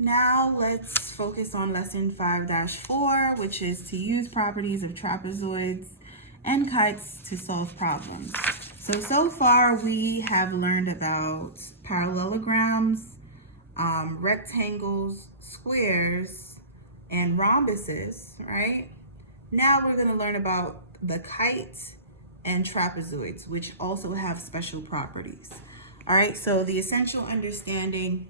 Now let's focus on lesson 5-4, which is to use properties of trapezoids and kites to solve problems. So far we have learned about parallelograms, rectangles, squares, and rhombuses, right? Now we're going to learn about the kite and trapezoids, which also have special properties. All right, so the essential understanding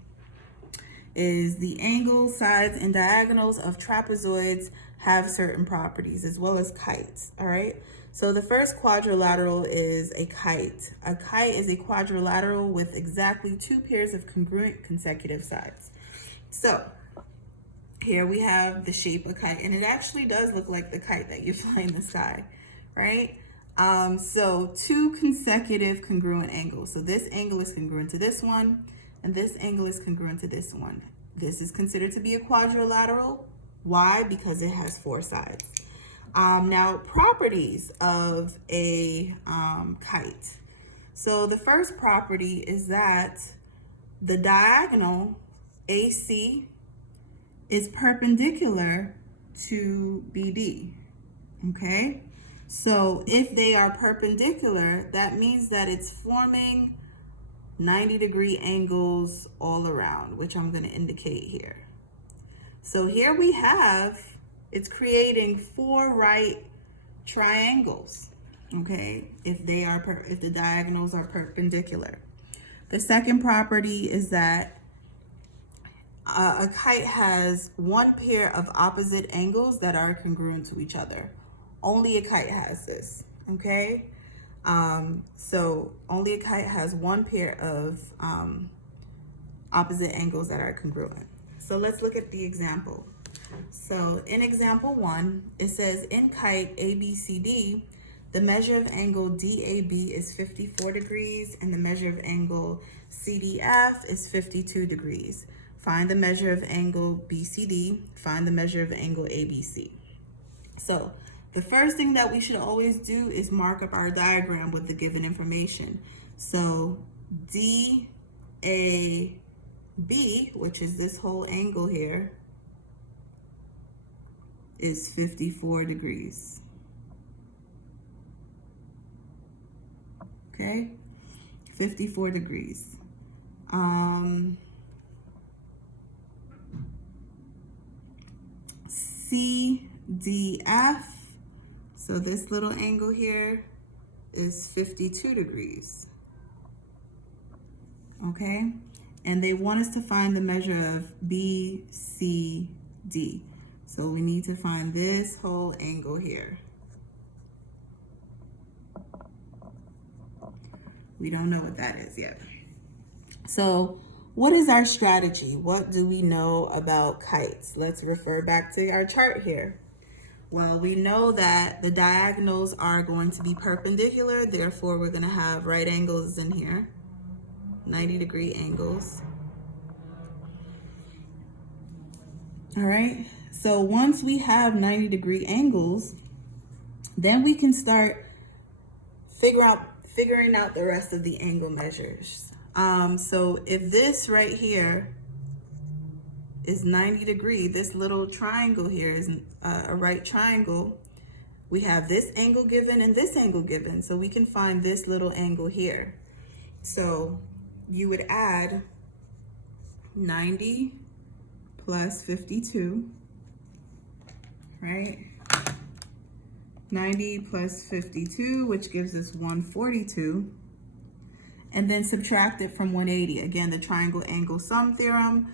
is the angles, sides, and diagonals of trapezoids have certain properties, as well as kites, all right? So the first quadrilateral is a kite. A kite is a quadrilateral with exactly 2 pairs of congruent consecutive sides. So here we have the shape of kite, and it actually does look like the kite that you fly in the sky, right? So 2 consecutive congruent angles. So this angle is congruent to this one, and this angle is congruent to this one. This is considered to be a quadrilateral. Why? Because it has 4 sides. Now, properties of a kite. So the first property is that the diagonal AC is perpendicular to BD, okay? So if they are perpendicular, that means that it's forming 90-degree angles all around, which I'm going to indicate here. So here we have, it's creating 4 right triangles, okay, if the diagonals are perpendicular. The second property is that a kite has 1 pair of opposite angles that are congruent to each other. Only a kite has this, okay? So only a kite has 1 pair of opposite angles that are congruent. So let's look at the example. So in example 1, it says in kite ABCD, the measure of angle DAB is 54 degrees and the measure of angle CDF is 52 degrees. Find the measure of angle BCD, find the measure of angle ABC. So the first thing that we should always do is mark up our diagram with the given information. So DAB, which is this whole angle here, is 54 degrees. Okay, 54 degrees. CDF, so this little angle here is 52 degrees. Okay, and they want us to find the measure of BCD. So we need to find this whole angle here. We don't know what that is yet. So what is our strategy? What do we know about kites? Let's refer back to our chart here. Well, we know that the diagonals are going to be perpendicular, therefore we're going to have right angles in here, 90-degree angles. All right, so once we have 90-degree angles, then we can start figuring out the rest of the angle measures. So if this right here is 90 degrees, this little triangle here is a right triangle. We have this angle given and this angle given, so we can find this little angle here. So you would add 90 plus 52, right? 90 plus 52, which gives us 142. And then subtract it from 180. Again, the triangle angle sum theorem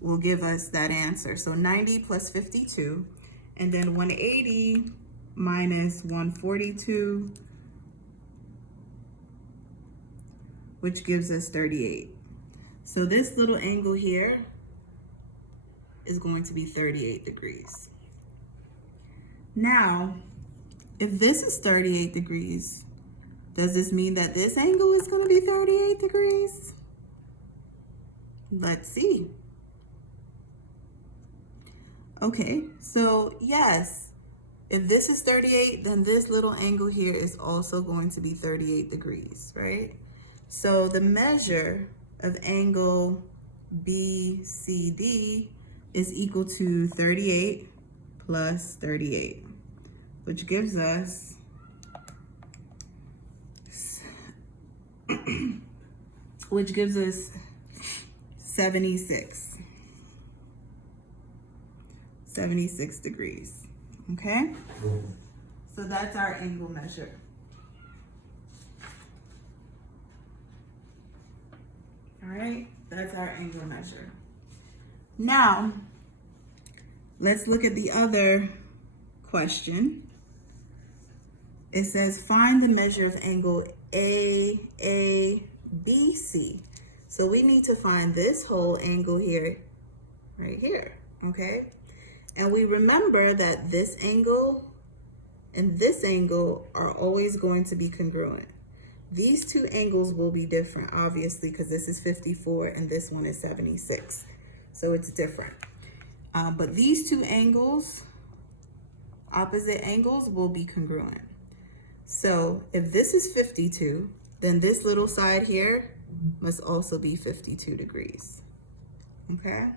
will give us that answer. So 90 plus 52, and then 180 minus 142, which gives us 38. So this little angle here is going to be 38 degrees. Now, if this is 38 degrees, does this mean that this angle is going to be 38 degrees? Let's see. Okay, so yes, if this is 38, then this little angle here is also going to be 38 degrees, right? So the measure of angle BCD is equal to 38 plus 38, which gives us 76 degrees, okay? So that's our angle measure. All right, that's our angle measure. Now, let's look at the other question. It says, find the measure of angle AABC. So we need to find this whole angle here, right here, okay? And we remember that this angle and this angle are always going to be congruent. These two angles will be different, obviously, because this is 54 and this one is 76. So it's different. But these two angles, opposite angles, will be congruent. So if this is 52, then this little side here must also be 52 degrees, okay?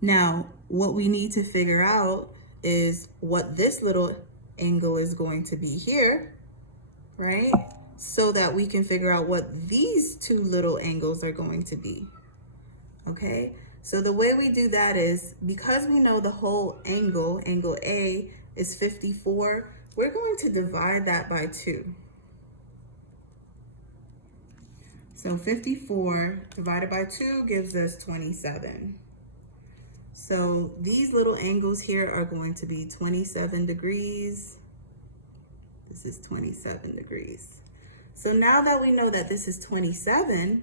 Now, what we need to figure out is what this little angle is going to be here, right? So that we can figure out what these two little angles are going to be, okay? So the way we do that is, because we know the whole angle, angle A, is 54, we're going to divide that by 2. So 54 divided by 2 gives us 27. So these little angles here are going to be 27 degrees. This is 27 degrees. So now that we know that this is 27,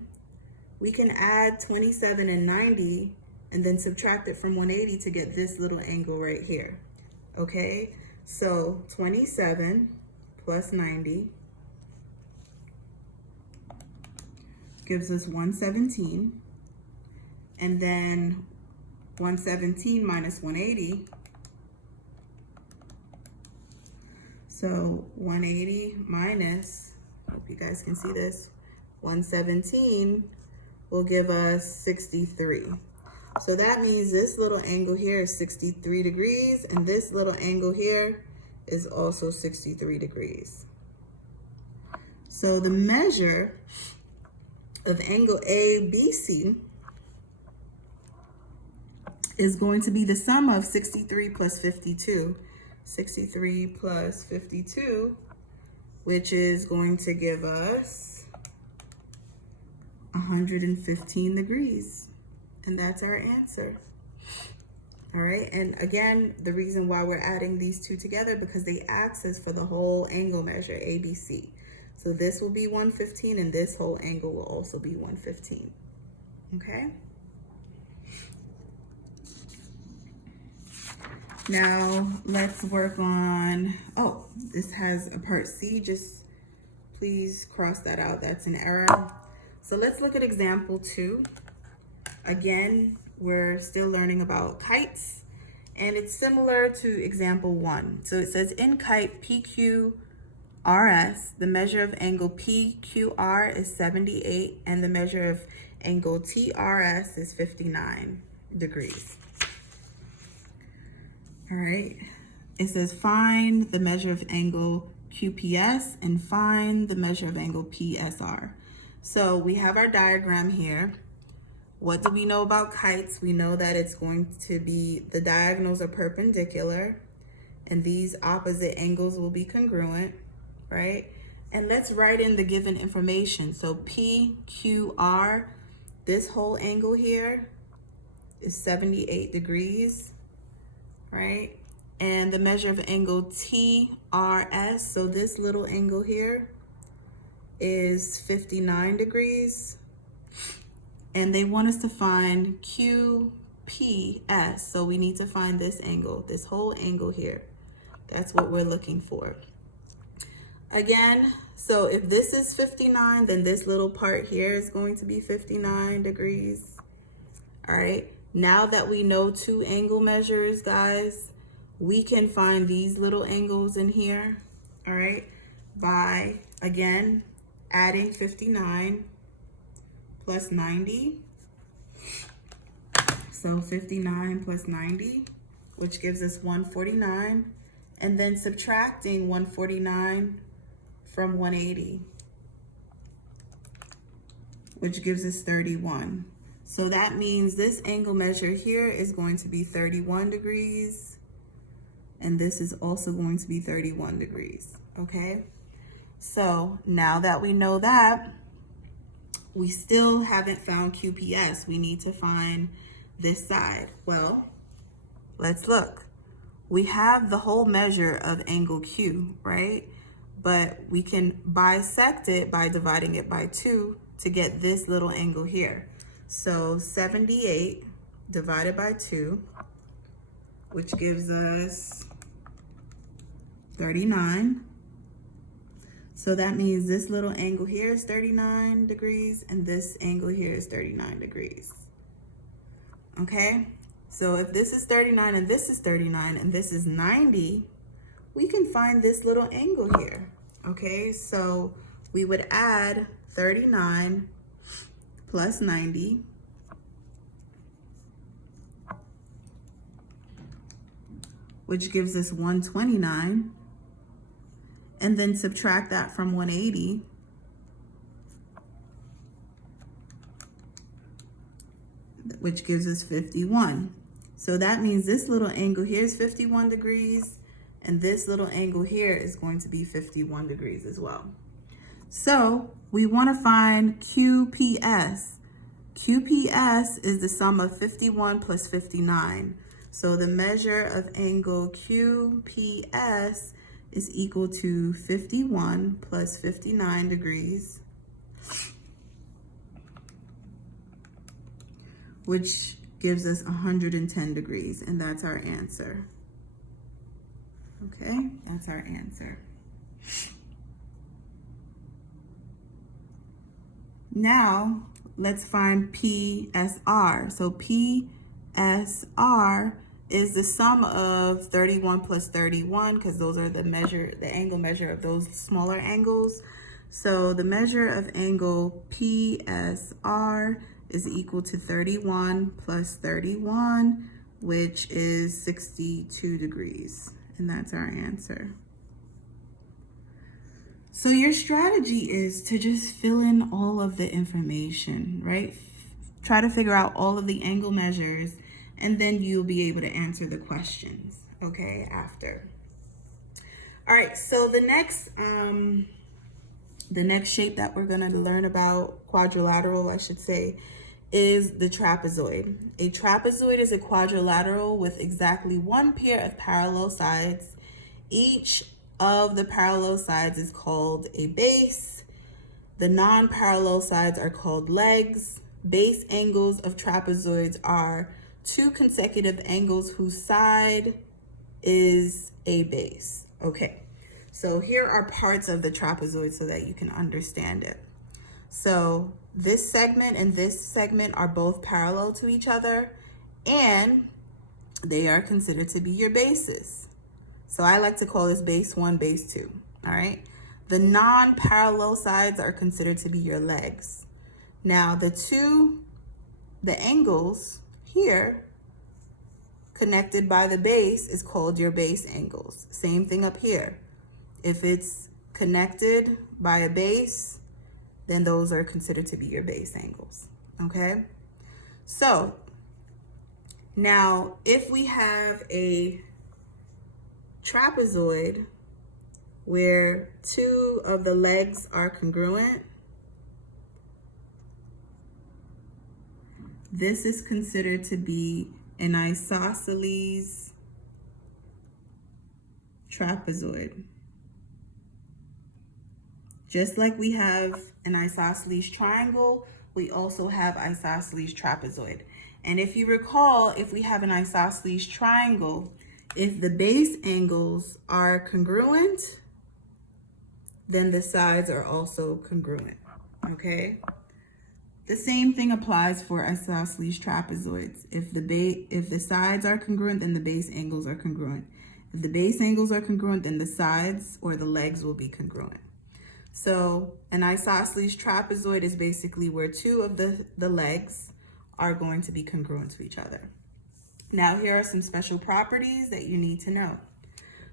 we can add 27 and 90 and then subtract it from 180 to get this little angle right here. Okay, so 27 plus 90 gives us 117, and then 117 minus 180, so 180 minus, hope you guys can see this, 117 will give us 63. So that means this little angle here is 63 degrees, and this little angle here is also 63 degrees. So the measure of angle ABC is going to be the sum of 63 plus 52. 63 plus 52, which is going to give us 115 degrees. And that's our answer. All right, and again, the reason why we're adding these two together, because they ask us for the whole angle measure, ABC. So this will be 115, and this whole angle will also be 115, okay? Now, let's work on, oh, this has a part C, just please cross that out, that's an error. So let's look at example 2. Again, we're still learning about kites, and it's similar to example 1. So it says, in kite PQRS, the measure of angle PQR is 78, and the measure of angle TRS is 59 degrees. All right, it says find the measure of angle QPS and find the measure of angle PSR. So we have our diagram here. What do we know about kites? We know that it's going to be, the diagonals are perpendicular, and these opposite angles will be congruent, right? And let's write in the given information. So PQR, this whole angle here is 78 degrees, right? And the measure of angle TRS, so this little angle here is 59 degrees. And they want us to find QPS, so we need to find this angle, this whole angle here. That's what we're looking for. Again, so if this is 59, then this little part here is going to be 59 degrees. All right, now that we know two angle measures, guys, we can find these little angles in here, all right, by, again, adding 59 plus 90. So 59 plus 90, which gives us 149. And then subtracting 149 from 180, which gives us 31. So that means this angle measure here is going to be 31 degrees. And this is also going to be 31 degrees, okay? So now that we know that, we still haven't found QPS. We need to find this side. Well, let's look. We have the whole measure of angle Q, right? But we can bisect it by dividing it by 2 to get this little angle here. So 78 divided by 2, which gives us 39. So that means this little angle here is 39 degrees and this angle here is 39 degrees. Okay? So if this is 39 and this is 39 and this is 90, we can find this little angle here. Okay? So we would add 39 plus 90, which gives us 129. And then subtract that from 180, which gives us 51. So that means this little angle here is 51 degrees, and this little angle here is going to be 51 degrees as well. So we want to find QPS. QPS is the sum of 51 plus 59. So the measure of angle QPS is equal to 51 plus 59 degrees, which gives us 110 degrees, and that's our answer. Okay, that's our answer. Now, let's find PSR. So PSR is the sum of 31 plus 31, because those are the angle measure of those smaller angles. So the measure of angle PSR is equal to 31 plus 31, which is 62 degrees. And that's our answer. So your strategy is to just fill in all of the information, right? Try to figure out all of the angle measures, and then you'll be able to answer the questions, okay, after. All right, so the next shape that we're gonna learn about, quadrilateral, I should say, is the trapezoid. A trapezoid is a quadrilateral with exactly one pair of parallel sides. Each of the parallel sides is called a base. The non-parallel sides are called legs. Base angles of trapezoids are two consecutive angles whose side is a base. Okay, so here are parts of the trapezoid so that you can understand it. So this segment and this segment are both parallel to each other, and they are considered to be your bases. So I like to call this base 1, base 2, all right? The non-parallel sides are considered to be your legs. Now the angles here connected by the base is called your base angles. Same thing up here. If it's connected by a base, then those are considered to be your base angles, okay? So now if we have a trapezoid where two of the legs are congruent, this is considered to be an isosceles trapezoid. Just like we have an isosceles triangle, we also have isosceles trapezoid. And if you recall, if we have an isosceles triangle, if the base angles are congruent, then the sides are also congruent, okay? The same thing applies for isosceles trapezoids. If the sides are congruent, then the base angles are congruent. If the base angles are congruent, then the sides or the legs will be congruent. So an isosceles trapezoid is basically where two of the legs are going to be congruent to each other. Now here are some special properties that you need to know.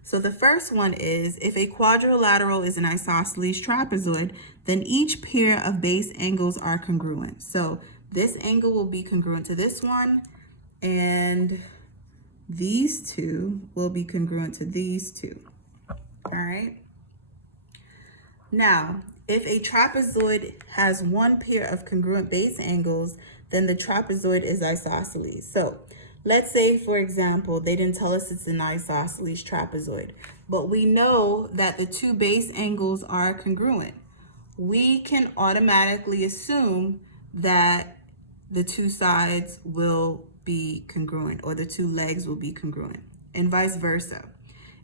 So the first one is, if a quadrilateral is an isosceles trapezoid, then each pair of base angles are congruent. So this angle will be congruent to this one, and these two will be congruent to these two. All right. Now, if a trapezoid has one pair of congruent base angles, then the trapezoid is isosceles. So let's say, for example, they didn't tell us it's an isosceles trapezoid, but we know that the two base angles are congruent. We can automatically assume that the two sides will be congruent, or the two legs will be congruent, and vice versa.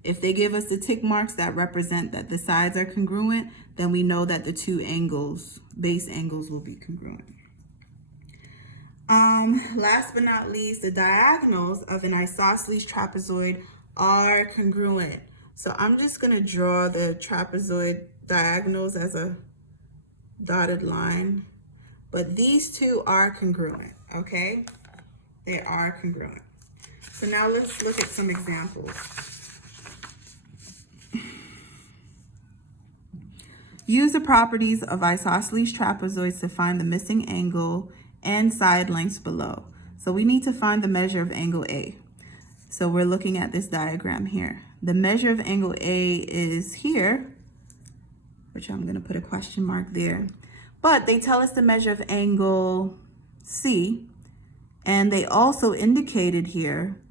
If they give us the tick marks that represent that the sides are congruent, then we know that the two angles, base angles, will be congruent. Last but not least, the diagonals of an isosceles trapezoid are congruent. So I'm just going to draw the trapezoid diagonals as a dotted line, but these two are congruent, okay? They are congruent. So now let's look at some examples. Use the properties of isosceles trapezoids to find the missing angle and side lengths below. So we need to find the measure of angle A. So we're looking at this diagram here. The measure of angle A is here, which I'm going to put a question mark there. But they tell us the measure of angle C, and they also indicated here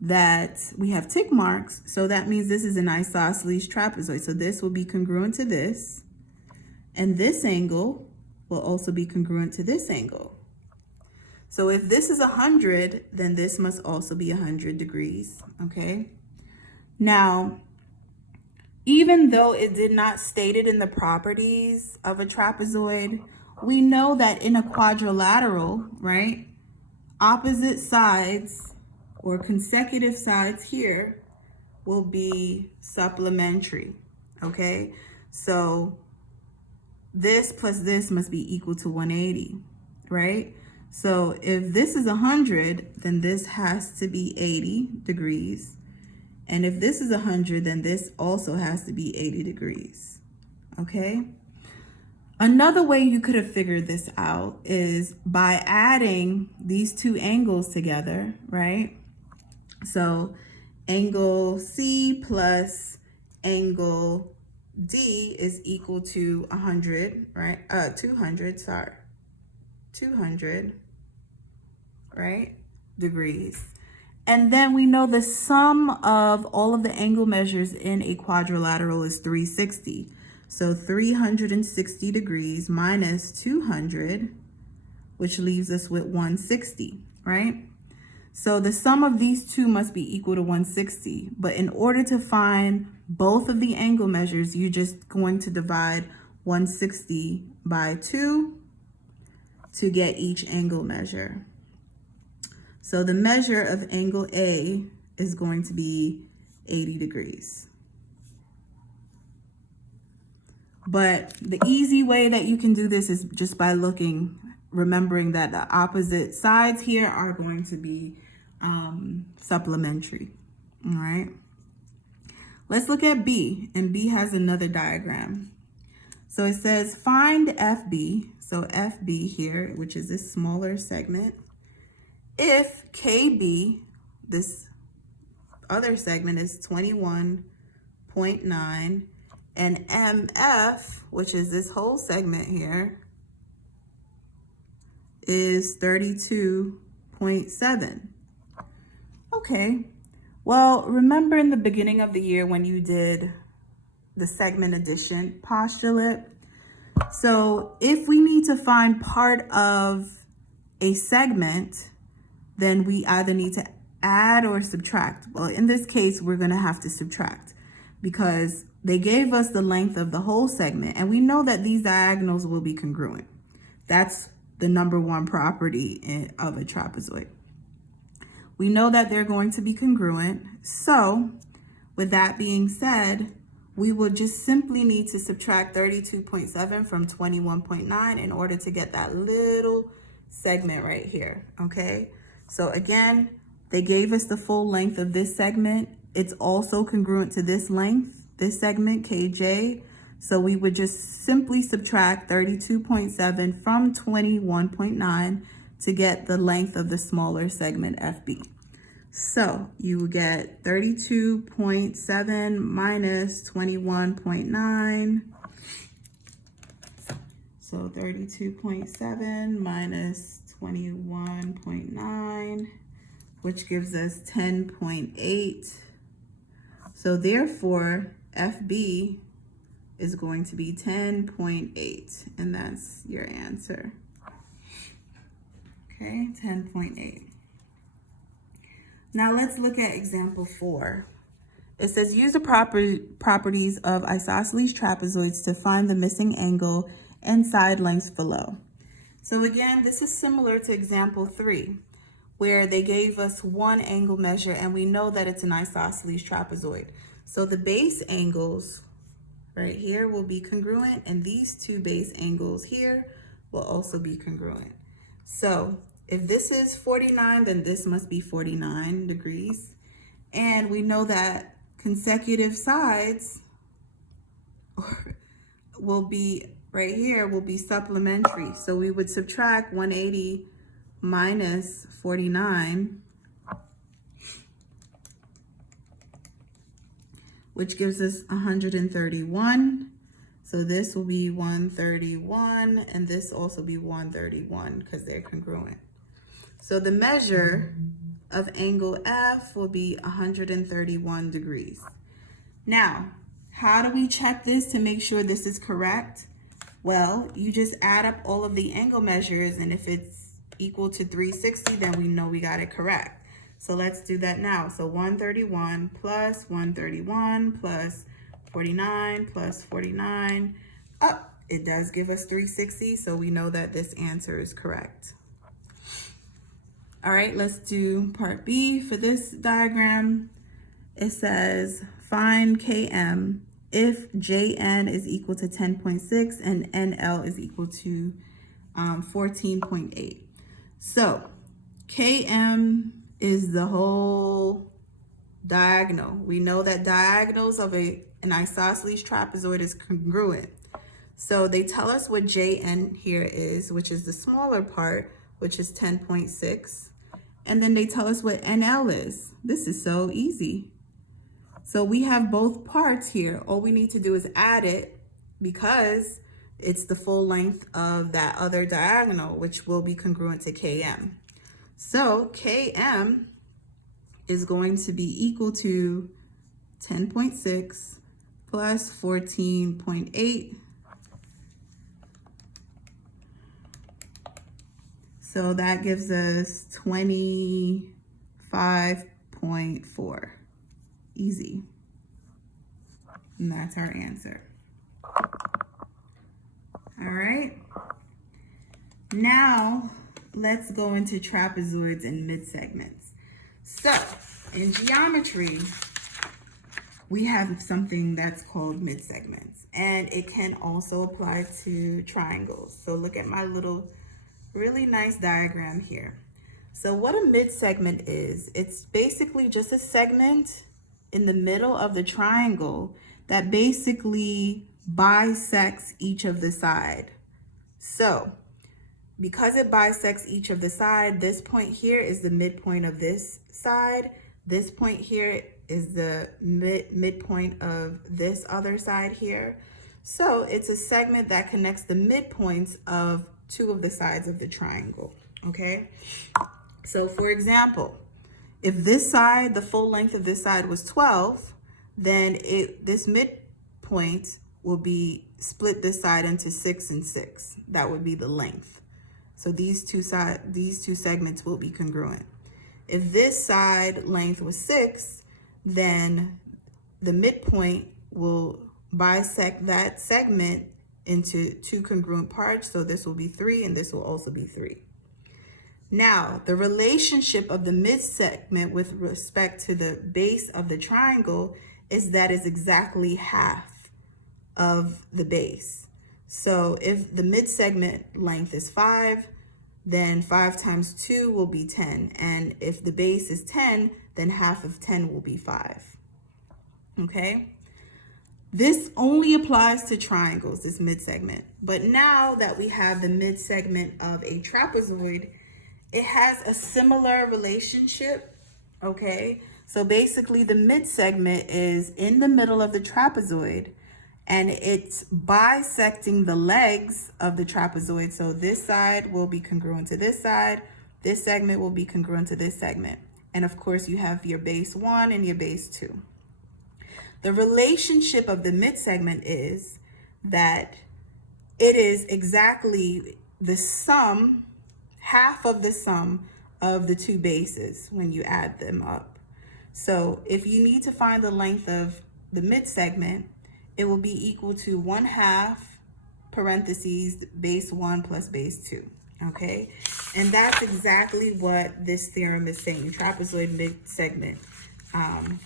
that we have tick marks, so that means this is an isosceles trapezoid. So this will be congruent to this, and this angle will also be congruent to this angle. So if this is 100, then this must also be 100 degrees, okay? Now, even though it did not state it in the properties of a trapezoid, we know that in a quadrilateral, right, opposite sides or consecutive sides here will be supplementary, okay? So this plus this must be equal to 180, right? So if this is 100, then this has to be 80 degrees. And if this is 100, then this also has to be 80 degrees, okay? Another way you could have figured this out is by adding these two angles together, right? So angle C plus angle D is equal to 100, right? 200, right? Degrees. And then we know the sum of all of the angle measures in a quadrilateral is 360. So 360 degrees minus 200, which leaves us with 160, right? So the sum of these two must be equal to 160. But in order to find both of the angle measures, you're just going to divide 160 by 2 to get each angle measure. So the measure of angle A is going to be 80 degrees. But the easy way that you can do this is just by remembering that the opposite sides here are going to be supplementary, all right? Let's look at B, and B has another diagram. So it says find FB, so FB here, which is this smaller segment, if KB, this other segment, is 21.9, and MF, which is this whole segment here, is 32.7. Okay, well, remember in the beginning of the year when you did the segment addition postulate? So if we need to find part of a segment, then we either need to add or subtract. Well, in this case, we're going to have to subtract because they gave us the length of the whole segment, and we know that these diagonals will be congruent. That's the number one property of a trapezoid. We know that they're going to be congruent. So with that being said, we would just simply need to subtract 32.7 from 21.9 in order to get that little segment right here, okay? So again, they gave us the full length of this segment. It's also congruent to this length, this segment, KJ. So we would just simply subtract 32.7 from 21.9 to get the length of the smaller segment, FB. So you will get 32.7 minus 21.9. So 32.7 minus 21.9, which gives us 10.8. So therefore, FB is going to be 10.8, and that's your answer. Okay, 10.8. Now let's look at example 4. It says use the properties of isosceles trapezoids to find the missing angle and side lengths below. So again, this is similar to example 3, where they gave us one angle measure and we know that it's an isosceles trapezoid. So the base angles right here will be congruent, and these two base angles here will also be congruent. So if this is 49, then this must be 49 degrees. And we know that consecutive sides will be right here, will be supplementary. So we would subtract 180 minus 49, which gives us 131. So this will be 131, and this also be 131 because they're congruent. So the measure of angle F will be 131 degrees. Now, how do we check this to make sure this is correct? Well, you just add up all of the angle measures, and if it's equal to 360, then we know we got it correct. So let's do that now. So 131 plus 131 plus 49 plus 49. Oh, it does give us 360, so we know that this answer is correct. All right, let's do part B. For this diagram, it says find Km if Jn is equal to 10.6 and NL is equal to 14.8. So Km is the whole diagonal. We know that diagonals of an isosceles trapezoid is congruent. So they tell us what Jn here is, which is the smaller part, which is 10.6. And then they tell us what NL is. This is so easy. So we have both parts here. All we need to do is add it because it's the full length of that other diagonal, which will be congruent to Km. So Km is going to be equal to 10.6 plus 14.8. So that gives us 25.4. Easy. And that's our answer. All right. Now let's go into trapezoids and midsegments. So in geometry, we have something that's called midsegments, and it can also apply to triangles. So look at my little really nice diagram here. So what a midsegment is, it's basically just a segment in the middle of the triangle that basically bisects each of the side. So because it bisects each of the side, this point here is the midpoint of this side. This point here is the midpoint of this other side here. So it's a segment that connects the midpoints of two of the sides of the triangle, okay? So for example, if this side, the full length of this side was 12, then this midpoint will be split this side into 6 and 6. That would be the length. So these two segments will be congruent. If this side length was 6, then the midpoint will bisect that segment into two congruent parts. So this will be 3 and this will also be 3. Now, the relationship of the midsegment with respect to the base of the triangle is that it's exactly half of the base. So if the mid-segment length is 5, then 5 times 2 will be 10. And if the base is 10, then half of 10 will be 5. Okay? This only applies to triangles, this mid-segment. But now that we have the mid-segment of a trapezoid, it has a similar relationship, okay? So basically the mid-segment is in the middle of the trapezoid, and it's bisecting the legs of the trapezoid. So this side will be congruent to this side. This segment will be congruent to this segment. And of course you have your base 1 and your base 2. The relationship of the mid-segment is that it is exactly the sum, half of the sum of the two bases when you add them up. So if you need to find the length of the mid-segment, it will be equal to 1/2 parentheses base 1 plus base 2. Okay, and that's exactly what this theorem is saying, trapezoid mid-segment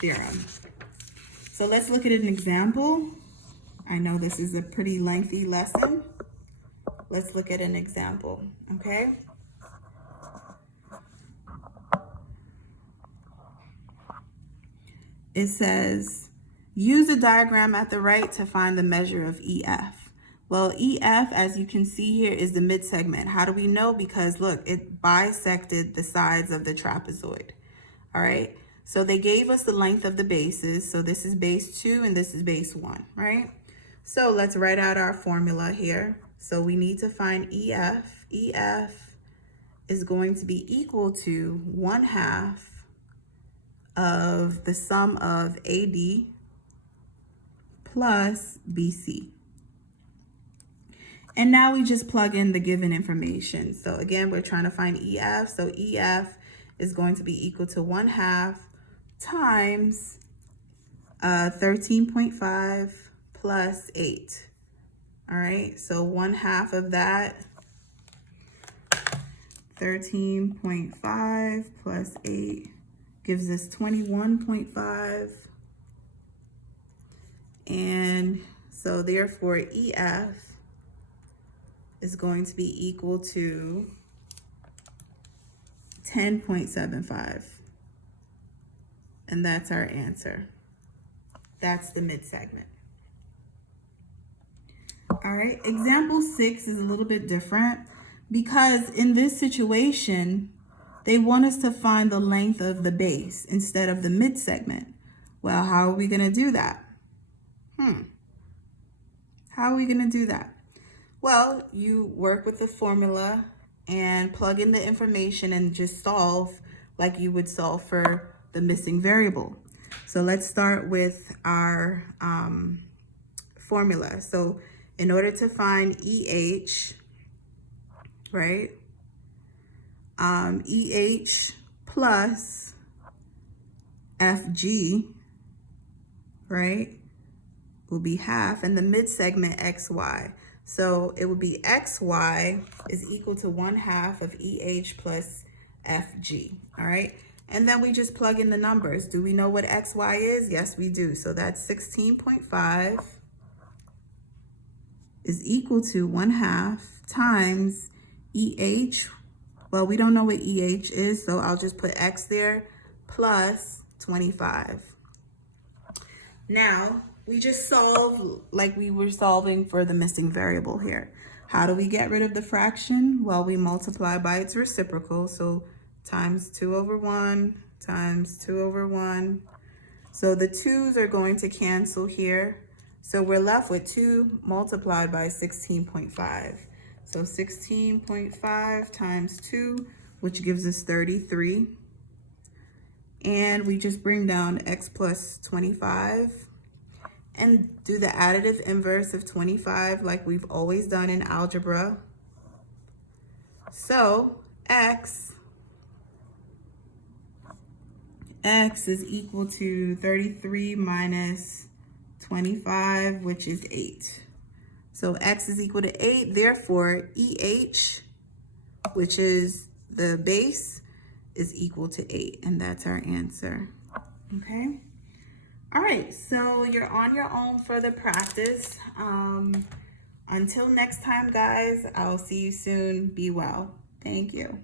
theorem. So let's look at an example. I know this is a pretty lengthy lesson. Let's look at an example, okay? It says, use a diagram at the right to find the measure of EF. Well, EF, as you can see here, is the mid-segment. How do we know? Because look, it bisected the sides of the trapezoid, all right? So they gave us the length of the bases. So this is base 2 and this is base 1, right? So let's write out our formula here. So we need to find EF. EF is going to be equal to 1/2 of the sum of AD plus BC. And now we just plug in the given information. So again, we're trying to find EF. So EF is going to be equal to 1/2 times 13.5 plus 8. All right, so 1/2 of that, 13.5 plus 8 gives us 21.5. And so therefore EF is going to be equal to 10.75. And that's our answer. That's the mid-segment. All right, example 6 is a little bit different because in this situation, they want us to find the length of the base instead of the mid-segment. Well, how are we gonna do that? How are we gonna do that? Well, you work with the formula and plug in the information and just solve like you would solve for the missing variable. So let's start with our formula. So in order to find EH, right, EH plus FG, right, will be half, and the mid-segment XY. So it would be XY is equal to 1/2 of EH plus FG, all right? And then we just plug in the numbers. Do we know what XY is? Yes, we do. So that's 16.5 is equal to 1/2 times EH. Well, we don't know what EH is, so I'll just put X there, plus 25. Now, we just solve like we were solving for the missing variable here. How do we get rid of the fraction? Well, we multiply by its reciprocal, so times 2/1 times 2/1. So the 2's are going to cancel here. So we're left with 2 multiplied by 16.5. So 16.5 times 2, which gives us 33. And we just bring down x plus 25 and do the additive inverse of 25 like we've always done in algebra. So x is equal to 33 minus 25, which is 8. So x is equal to 8. Therefore, EH, which is the base, is equal to 8. And that's our answer. Okay. All right, so you're on your own for the practice. Until next time, guys, I'll see you soon. Be well. Thank you.